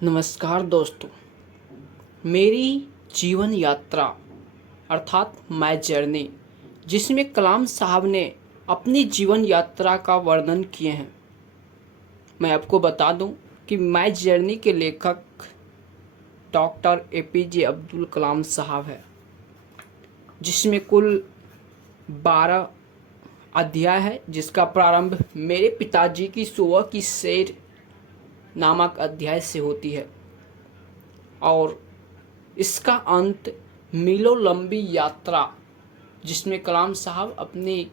नमस्कार दोस्तों। मेरी जीवन यात्रा अर्थात माय जर्नी, जिसमें कलाम साहब ने अपनी जीवन यात्रा का वर्णन किए हैं। मैं आपको बता दूं कि माय जर्नी के लेखक डॉक्टर एपीजे अब्दुल कलाम साहब है, जिसमें कुल 12 अध्याय है, जिसका प्रारंभ मेरे पिताजी की सुबह की सैर नामक अध्याय से होती है और इसका अंत मीलों लंबी यात्रा, जिसमें कलाम साहब अपनी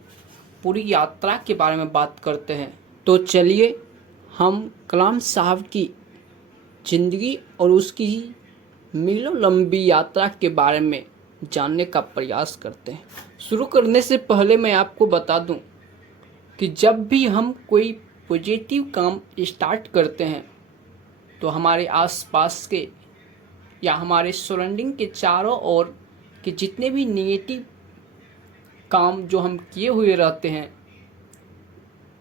पूरी यात्रा के बारे में बात करते हैं। तो चलिए हम कलाम साहब की ज़िंदगी और उसकी मीलों लंबी यात्रा के बारे में जानने का प्रयास करते हैं। शुरू करने से पहले मैं आपको बता दूं कि जब भी हम कोई पॉजिटिव काम स्टार्ट करते हैं तो हमारे आसपास के या हमारे सराउंडिंग के चारों ओर के जितने भी निगेटिव काम जो हम किए हुए रहते हैं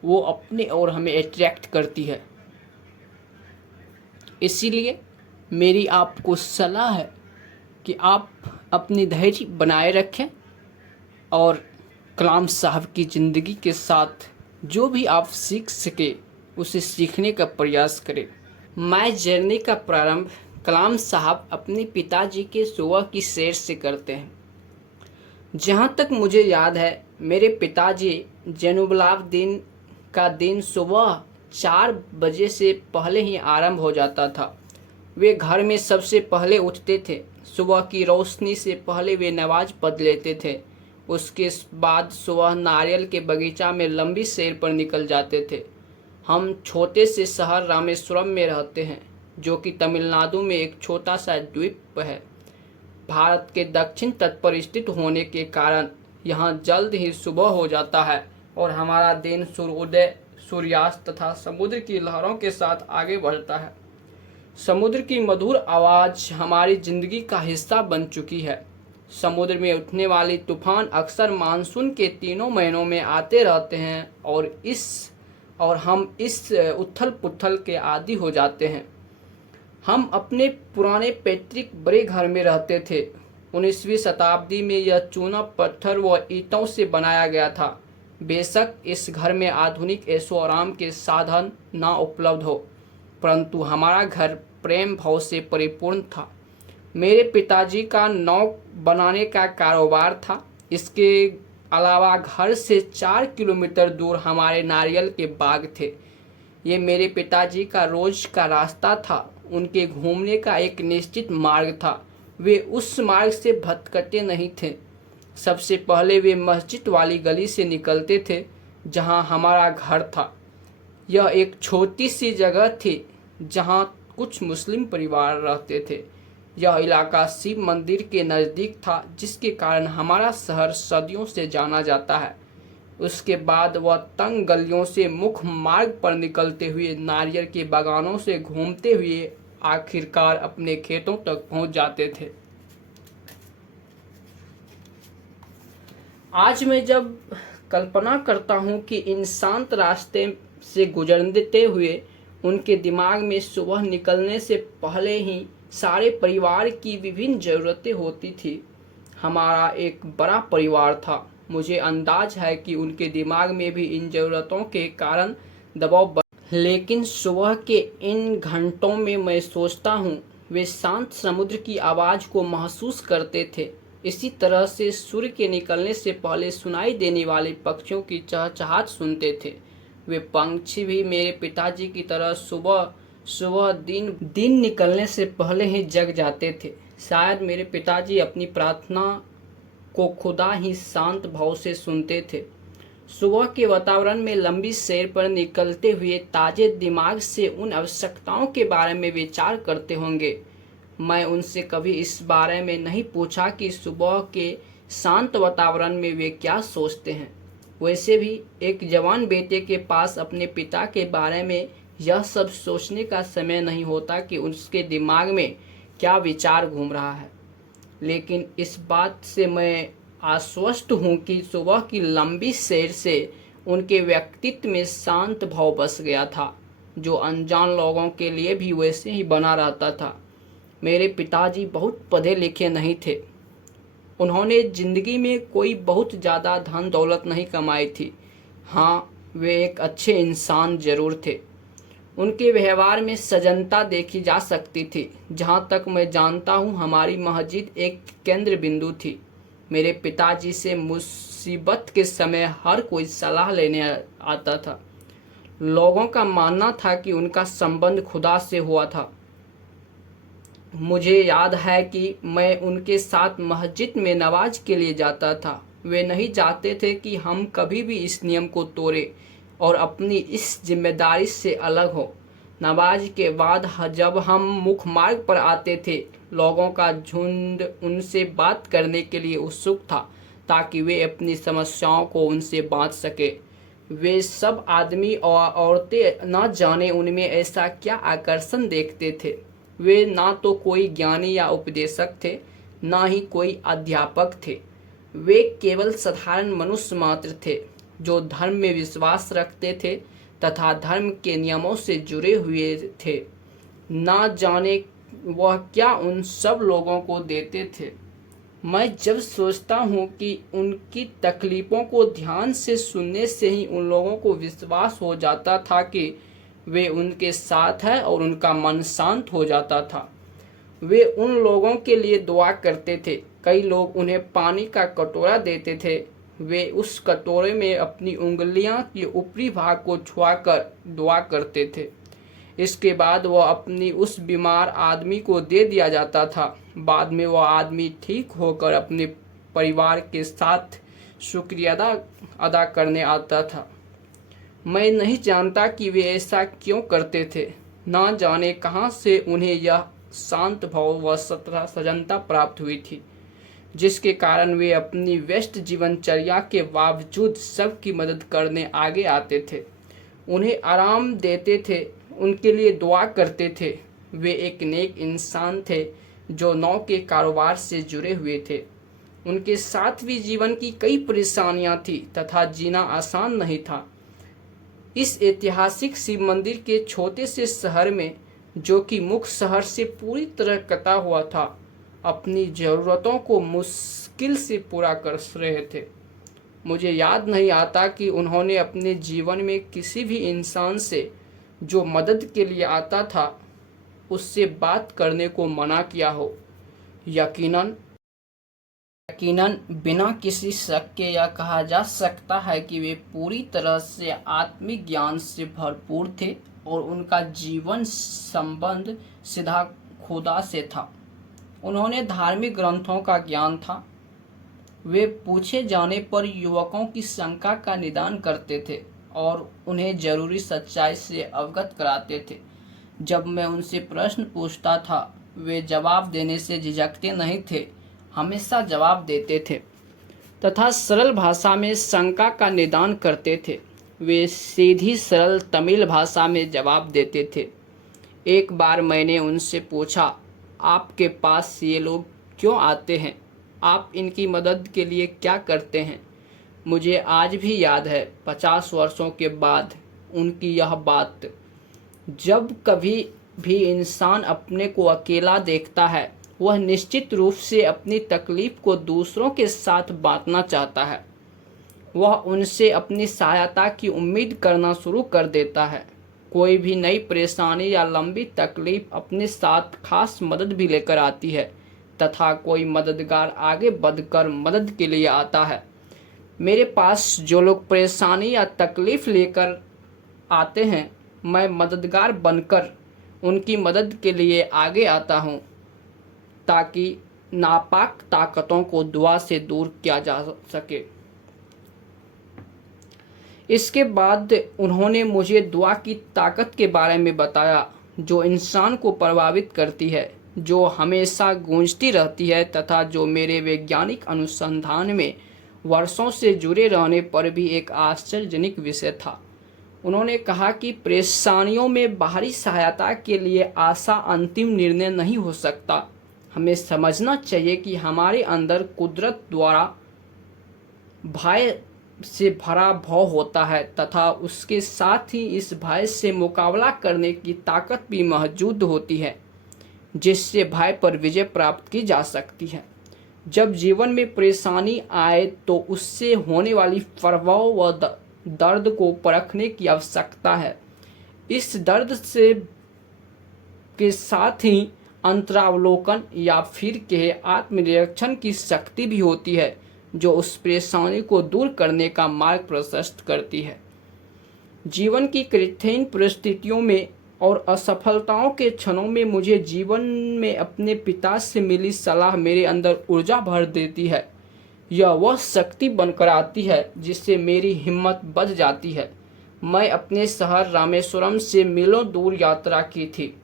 वो अपने ओर हमें अट्रैक्ट करती है। इसीलिए मेरी आपको सलाह है कि आप अपनी धैर्य बनाए रखें और कलाम साहब की ज़िंदगी के साथ जो भी आप सीख सके उसे सीखने का प्रयास करें। माय जर्नी का प्रारंभ कलाम साहब अपने पिताजी के सुबह की सैर से करते हैं। जहाँ तक मुझे याद है, मेरे पिताजी जैनुलाब्दीन का दिन सुबह 4 बजे से पहले ही आरंभ हो जाता था। वे घर में सबसे पहले उठते थे। सुबह की रोशनी से पहले वे नमाज पढ़ लेते थे। उसके बाद सुबह नारियल के बगीचा में लंबी सैर पर निकल जाते थे। हम छोटे से शहर रामेश्वरम में रहते हैं, जो कि तमिलनाडु में एक छोटा सा द्वीप है। भारत के दक्षिण तट पर स्थित होने के कारण यहाँ जल्द ही सुबह हो जाता है और हमारा दिन सूर्योदय, सूर्यास्त तथा समुद्र की लहरों के साथ आगे बढ़ता है। समुद्र की मधुर आवाज़ हमारी ज़िंदगी का हिस्सा बन चुकी है। समुद्र में उठने वाली तूफान अक्सर मानसून के तीनों महीनों में आते रहते हैं और हम इस उथल पुथल के आदी हो जाते हैं। हम अपने पुराने पैतृक बड़े घर में रहते थे। 19वीं शताब्दी में यह चूना पत्थर व ईंटों से बनाया गया था। बेशक इस घर में आधुनिक ऐशो आराम के साधन ना उपलब्ध हो, परंतु हमारा घर प्रेम भाव से परिपूर्ण था। मेरे पिताजी का नाव बनाने का कारोबार था। इसके अलावा घर से 4 किलोमीटर दूर हमारे नारियल के बाग थे। ये मेरे पिताजी का रोज का रास्ता था। उनके घूमने का एक निश्चित मार्ग था। वे उस मार्ग से भटकते नहीं थे। सबसे पहले वे मस्जिद वाली गली से निकलते थे, जहां हमारा घर था। यह एक छोटी सी जगह थी जहां कुछ मुस्लिम परिवार रहते थे। यह इलाका शिव मंदिर के नज़दीक था, जिसके कारण हमारा शहर सदियों से जाना जाता है। उसके बाद वह तंग गलियों से मुख्य मार्ग पर निकलते हुए नारियल के बागानों से घूमते हुए आखिरकार अपने खेतों तक पहुंच जाते थे। आज मैं जब कल्पना करता हूं कि इन शांत रास्ते से गुजरते हुए उनके दिमाग में सुबह निकलने से पहले ही सारे परिवार की विभिन्न ज़रूरतें होती थी। हमारा एक बड़ा परिवार था। मुझे अंदाज है कि उनके दिमाग में भी इन ज़रूरतों के कारण दबाव लेकिन सुबह के इन घंटों में मैं सोचता हूँ, वे शांत समुद्र की आवाज़ को महसूस करते थे। इसी तरह से सूर्य के निकलने से पहले सुनाई देने वाले पक्षियों की चहचहाट सुनते थे। वे पंछी भी मेरे पिताजी की तरह सुबह सुबह दिन निकलने से पहले ही जग जाते थे। शायद मेरे पिताजी अपनी प्रार्थना को खुदा ही शांत भाव से सुनते थे। सुबह के वातावरण में लंबी सैर पर निकलते हुए ताजे दिमाग से उन आवश्यकताओं के बारे में विचार करते होंगे। मैं उनसे कभी इस बारे में नहीं पूछा कि सुबह के शांत वातावरण में वे क्या सोचते हैं। वैसे भी एक जवान बेटे के पास अपने पिता के बारे में यह सब सोचने का समय नहीं होता कि उसके दिमाग में क्या विचार घूम रहा है। लेकिन इस बात से मैं आश्वस्त हूँ कि सुबह की लंबी सैर से उनके व्यक्तित्व में शांत भाव बस गया था। जो अनजान लोगों के लिए भी वैसे ही बना रहता था। मेरे पिताजी बहुत पढ़े लिखे नहीं थे। उन्होंने ज़िंदगी में कोई बहुत ज़्यादा धन दौलत नहीं कमाई थी। हाँ, वे एक अच्छे इंसान ज़रूर थे। उनके व्यवहार में सजनता देखी जा सकती थी। जहाँ तक मैं जानता हूँ, हमारी मस्जिद एक केंद्र बिंदु थी। मेरे पिताजी से मुसीबत के समय हर कोई सलाह लेने आता था। लोगों का मानना था कि उनका संबंध खुदा से हुआ था। मुझे याद है कि मैं उनके साथ मस्जिद में नमाज के लिए जाता था। वे नहीं चाहते थे कि हम कभी भी इस नियम को तोड़ें और अपनी इस जिम्मेदारी से अलग हो। नमाज के बाद जब हम मुख्य मार्ग पर आते थे, लोगों का झुंड उनसे बात करने के लिए उत्सुक था ताकि वे अपनी समस्याओं को उनसे बांट सके। वे सब आदमी और औरतें न जाने उनमें ऐसा क्या आकर्षण देखते थे। वे ना तो कोई ज्ञानी या उपदेशक थे, ना ही कोई अध्यापक थे। वे केवल साधारण मनुष्य मात्र थे जो धर्म में विश्वास रखते थे तथा धर्म के नियमों से जुड़े हुए थे। ना जाने वह क्या उन सब लोगों को देते थे। मैं जब सोचता हूँ कि उनकी तकलीफ़ों को ध्यान से सुनने से ही उन लोगों को विश्वास हो जाता था कि वे उनके साथ हैं और उनका मन शांत हो जाता था। वे उन लोगों के लिए दुआ करते थे। कई लोग उन्हें पानी का कटोरा देते थे। वे उस कटोरे में अपनी उंगलियां के ऊपरी भाग को छुआकर दुआ करते थे। इसके बाद वह अपनी उस बीमार आदमी को दे दिया जाता था। बाद में वह आदमी ठीक होकर अपने परिवार के साथ शुक्रिया अदा करने आता था। मैं नहीं जानता कि वे ऐसा क्यों करते थे। ना जाने कहाँ से उन्हें यह शांत भाव व सजनता प्राप्त हुई थी, जिसके कारण वे अपनी व्यस्त जीवनचर्या के बावजूद सबकी मदद करने आगे आते थे, उन्हें आराम देते थे, उनके लिए दुआ करते थे। वे एक नेक इंसान थे जो नाव के कारोबार से जुड़े हुए थे। उनके साथ भी जीवन की कई परेशानियां थी तथा जीना आसान नहीं था। इस ऐतिहासिक शिव मंदिर के छोटे से शहर में, जो कि मुख्य शहर से पूरी तरह कटा हुआ था, अपनी ज़रूरतों को मुश्किल से पूरा कर रहे थे। मुझे याद नहीं आता कि उन्होंने अपने जीवन में किसी भी इंसान से जो मदद के लिए आता था उससे बात करने को मना किया हो। यकीनन बिना किसी शक के यह कहा जा सकता है कि वे पूरी तरह से आत्मिक ज्ञान से भरपूर थे और उनका जीवन संबंध सीधा खुदा से था। उन्होंने धार्मिक ग्रंथों का ज्ञान था। वे पूछे जाने पर युवकों की शंका का निदान करते थे और उन्हें जरूरी सच्चाई से अवगत कराते थे। जब मैं उनसे प्रश्न पूछता था, वे जवाब देने से झिझकते नहीं थे, हमेशा जवाब देते थे तथा सरल भाषा में शंका का निदान करते थे। वे सीधी सरल तमिल भाषा में जवाब देते थे। एक बार मैंने उनसे पूछा, आपके पास ये लोग क्यों आते हैं? आप इनकी मदद के लिए क्या करते हैं? मुझे आज भी याद है, 50 वर्षों के बाद उनकी यह बात। जब कभी भी इंसान अपने को अकेला देखता है, वह निश्चित रूप से अपनी तकलीफ को दूसरों के साथ बांटना चाहता है। वह उनसे अपनी सहायता की उम्मीद करना शुरू कर देता है। कोई भी नई परेशानी या लंबी तकलीफ अपने साथ खास मदद भी लेकर आती है तथा कोई मददगार आगे बढ़कर मदद के लिए आता है। मेरे पास जो लोग परेशानी या तकलीफ लेकर आते हैं, मैं मददगार बनकर उनकी मदद के लिए आगे आता हूँ ताकि नापाक ताकतों को दुआ से दूर किया जा सके। इसके बाद उन्होंने मुझे दुआ की ताकत के बारे में बताया, जो इंसान को प्रभावित करती है, जो हमेशा गूंजती रहती है तथा जो मेरे वैज्ञानिक अनुसंधान में वर्षों से जुड़े रहने पर भी एक आश्चर्यजनक विषय था। उन्होंने कहा कि परेशानियों में बाहरी सहायता के लिए आशा अंतिम निर्णय नहीं हो सकता। हमें समझना चाहिए कि हमारे अंदर कुदरत द्वारा से भरा भाव होता है तथा उसके साथ ही इस भय से मुकाबला करने की ताकत भी मौजूद होती है, जिससे भय पर विजय प्राप्त की जा सकती है। जब जीवन में परेशानी आए तो उससे होने वाली प्रभाव व दर्द को परखने की आवश्यकता है। इस दर्द से के साथ ही अंतरावलोकन या फिर के आत्मनिरीक्षण की शक्ति भी होती है, जो उस परेशानी को दूर करने का मार्ग प्रशस्त करती है। जीवन की कठिन परिस्थितियों में और असफलताओं के क्षणों में मुझे जीवन में अपने पिता से मिली सलाह मेरे अंदर ऊर्जा भर देती है। यह वह शक्ति बनकर आती है जिससे मेरी हिम्मत बढ़ जाती है। मैं अपने शहर रामेश्वरम से मीलों दूर यात्रा की थी।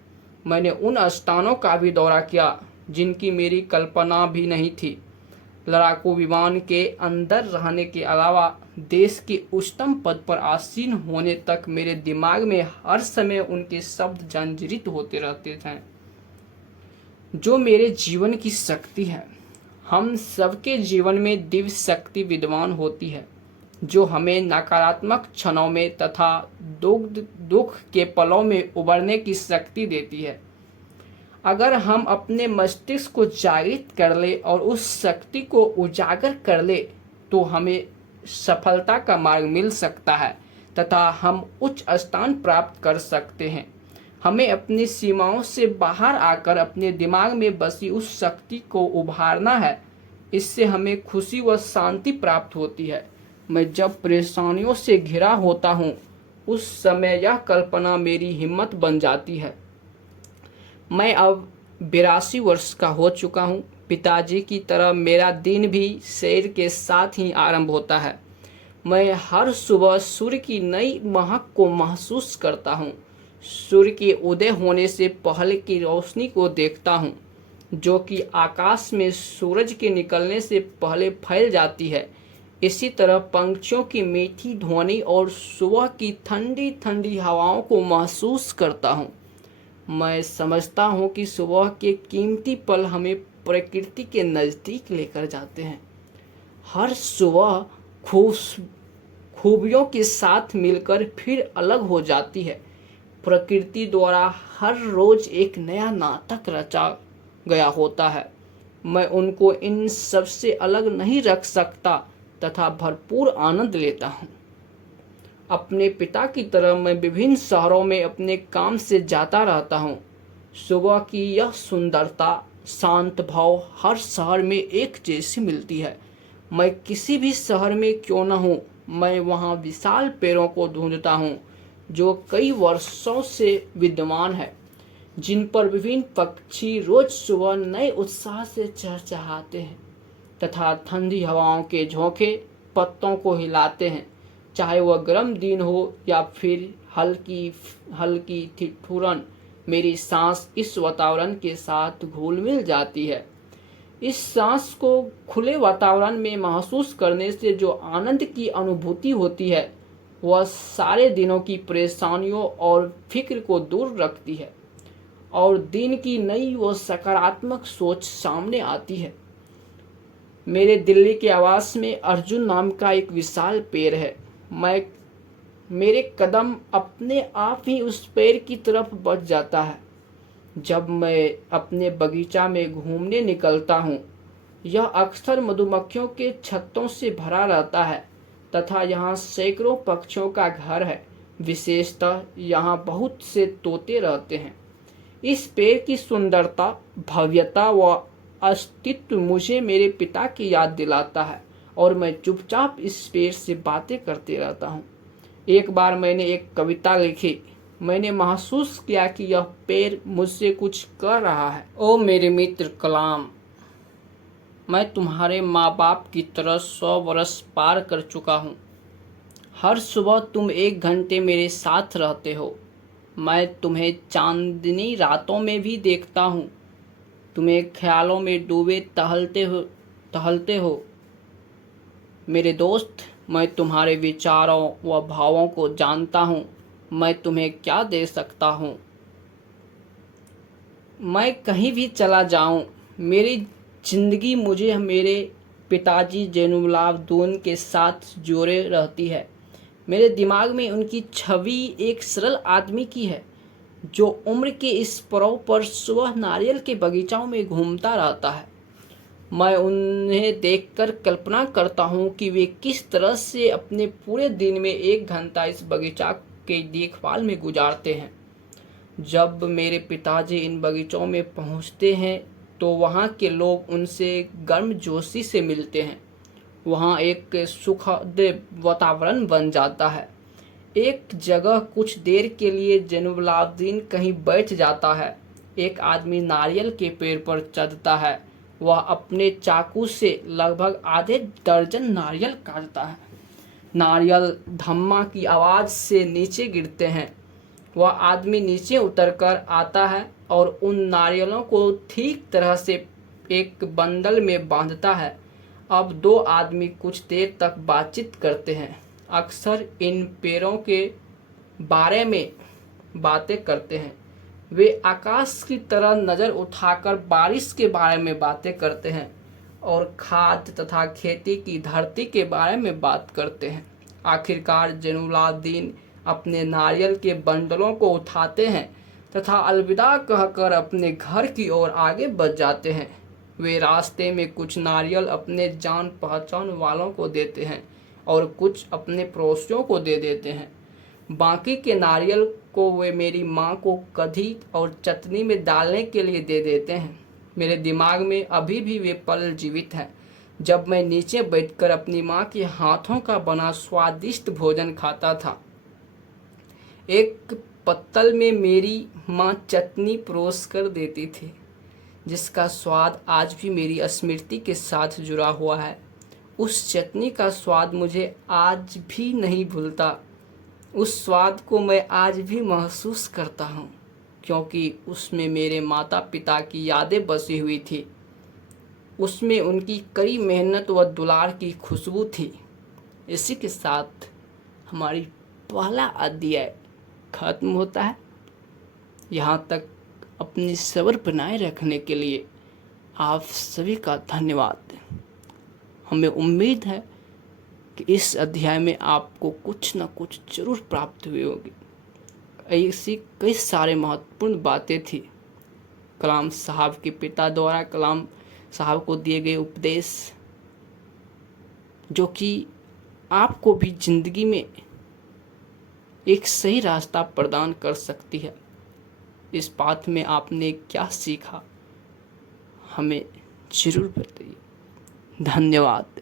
मैंने उन स्थानों का भी दौरा किया जिनकी मेरी कल्पना भी नहीं थी। लड़ाकू विमान के अंदर रहने के अलावा देश के उच्चतम पद पर आसीन होने तक मेरे दिमाग में हर समय उनके शब्द जंजरित होते रहते थे, जो मेरे जीवन की शक्ति है। हम सबके जीवन में दिव्य शक्ति विद्यमान होती है, जो हमें नकारात्मक क्षणों में तथा दुख के पलों में उबरने की शक्ति देती है। अगर हम अपने मस्तिष्क को जागृत कर ले और उस शक्ति को उजागर कर ले तो हमें सफलता का मार्ग मिल सकता है तथा हम उच्च स्थान प्राप्त कर सकते हैं। हमें अपनी सीमाओं से बाहर आकर अपने दिमाग में बसी उस शक्ति को उभारना है। इससे हमें खुशी व शांति प्राप्त होती है। मैं जब परेशानियों से घिरा होता हूँ, उस समय यह कल्पना मेरी हिम्मत बन जाती है। मैं अब 82 वर्ष का हो चुका हूँ। पिताजी की तरह मेरा दिन भी शरीर के साथ ही आरंभ होता है। मैं हर सुबह सूर्य की नई महक को महसूस करता हूँ। सूर्य के उदय होने से पहले की रोशनी को देखता हूँ, जो कि आकाश में सूरज के निकलने से पहले फैल जाती है। इसी तरह पंछियों की मीठी ध्वनि और सुबह की ठंडी ठंडी हवाओं को महसूस करता हूँ। मैं समझता हूँ कि सुबह के कीमती पल हमें प्रकृति के नज़दीक लेकर जाते हैं। हर सुबह खूबियों के साथ मिलकर फिर अलग हो जाती है। प्रकृति द्वारा हर रोज एक नया नाटक रचा गया होता है। मैं उनको इन सब से अलग नहीं रख सकता तथा भरपूर आनंद लेता हूँ। अपने पिता की तरह मैं विभिन्न शहरों में अपने काम से जाता रहता हूँ। सुबह की यह सुंदरता, शांत भाव हर शहर में एक जैसी मिलती है। मैं किसी भी शहर में क्यों न हूँ, मैं वहाँ विशाल पेड़ों को ढूंढता हूँ जो कई वर्षों से विद्यमान है, जिन पर विभिन्न पक्षी रोज सुबह नए उत्साह से चहचहाते हैं तथा ठंडी हवाओं के झोंके पत्तों को हिलाते हैं। चाहे वह गर्म दिन हो या फिर हल्की हल्की ठिठुरन, मेरी सांस इस वातावरण के साथ घुल मिल जाती है। इस सांस को खुले वातावरण में महसूस करने से जो आनंद की अनुभूति होती है, वह सारे दिनों की परेशानियों और फिक्र को दूर रखती है और दिन की नई व सकारात्मक सोच सामने आती है। मेरे दिल्ली के आवास में अर्जुन नाम का एक विशाल पेड़ है। मेरे कदम अपने आप ही उस पेड़ की तरफ बढ़ जाता है जब मैं अपने बगीचा में घूमने निकलता हूँ। यह अक्सर मधुमक्खियों के छत्तों से भरा रहता है तथा यहाँ सैकड़ों पक्षियों का घर है। विशेषतः यहाँ बहुत से तोते रहते हैं। इस पेड़ की सुंदरता, भव्यता व अस्तित्व मुझे मेरे पिता की याद दिलाता है और मैं चुपचाप इस पेड़ से बातें करते रहता हूँ। एक बार मैंने एक कविता लिखी। मैंने महसूस किया कि यह पेड़ मुझसे कुछ कर रहा है। ओ मेरे मित्र कलाम, मैं तुम्हारे माँ बाप की तरह 100 वर्ष पार कर चुका हूँ। हर सुबह तुम 1 घंटे मेरे साथ रहते हो। मैं तुम्हें चांदनी रातों में भी देखता हूँ। तुम्हें ख्यालों में डूबे टहलते हो। मेरे दोस्त, मैं तुम्हारे विचारों व भावों को जानता हूँ। मैं तुम्हें क्या दे सकता हूँ? मैं कहीं भी चला जाऊँ, मेरी जिंदगी मुझे मेरे पिताजी जैनुलाब्दीन के साथ जोड़े रहती है। मेरे दिमाग में उनकी छवि एक सरल आदमी की है जो उम्र के इस पड़ाव पर सुबह नारियल के बगीचों में घूमता रहता है। मैं उन्हें देखकर कल्पना करता हूँ कि वे किस तरह से अपने पूरे दिन में 1 घंटा इस बगीचा के देखभाल में गुजारते हैं। जब मेरे पिताजी इन बगीचों में पहुँचते हैं तो वहाँ के लोग उनसे गर्मजोशी से मिलते हैं। वहाँ एक सुखद वातावरण बन जाता है। एक जगह कुछ देर के लिए जैनुलाब्दीन कहीं बैठ जाता है। एक आदमी नारियल के पेड़ पर चढ़ता है। वह अपने चाकू से लगभग आधे दर्जन नारियल काटता है। नारियल धम्मा की आवाज़ से नीचे गिरते हैं। वह आदमी नीचे उतरकर आता है और उन नारियलों को ठीक तरह से एक बंडल में बांधता है। अब 2 आदमी कुछ देर तक बातचीत करते हैं। अक्सर इन पेड़ों के बारे में बातें करते हैं। वे आकाश की तरह नज़र उठाकर बारिश के बारे में बातें करते हैं और खाद तथा खेती की धरती के बारे में बात करते हैं। आखिरकार जैनुलाब्दीन अपने नारियल के बंडलों को उठाते हैं तथा अलविदा कहकर अपने घर की ओर आगे बढ़ जाते हैं। वे रास्ते में कुछ नारियल अपने जान पहचान वालों को देते हैं और कुछ अपने पड़ोसियों को दे देते हैं। बाकी के नारियल को वे मेरी माँ को कढ़ी और चटनी में डालने के लिए दे देते हैं। मेरे दिमाग में अभी भी वे पल जीवित हैं जब मैं नीचे बैठकर अपनी माँ के हाथों का बना स्वादिष्ट भोजन खाता था। एक पत्तल में मेरी माँ चटनी परोस कर देती थी जिसका स्वाद आज भी मेरी स्मृति के साथ जुड़ा हुआ है। उस चटनी का स्वाद मुझे आज भी नहीं भूलता। उस स्वाद को मैं आज भी महसूस करता हूँ क्योंकि उसमें मेरे माता पिता की यादें बसी हुई थी। उसमें उनकी कड़ी मेहनत व दुलार की खुशबू थी। इसी के साथ हमारी पहला अध्याय खत्म होता है। यहाँ तक अपनी सब्र बनाए रखने के लिए आप सभी का धन्यवाद। हमें उम्मीद है कि इस अध्याय में आपको कुछ न कुछ जरूर प्राप्त हुई होगी। ऐसी कई सारे महत्वपूर्ण बातें थी कलाम साहब के पिता द्वारा कलाम साहब को दिए गए उपदेश, जो कि आपको भी ज़िंदगी में एक सही रास्ता प्रदान कर सकती है। इस बात में आपने क्या सीखा हमें ज़रूर बताइए। धन्यवाद।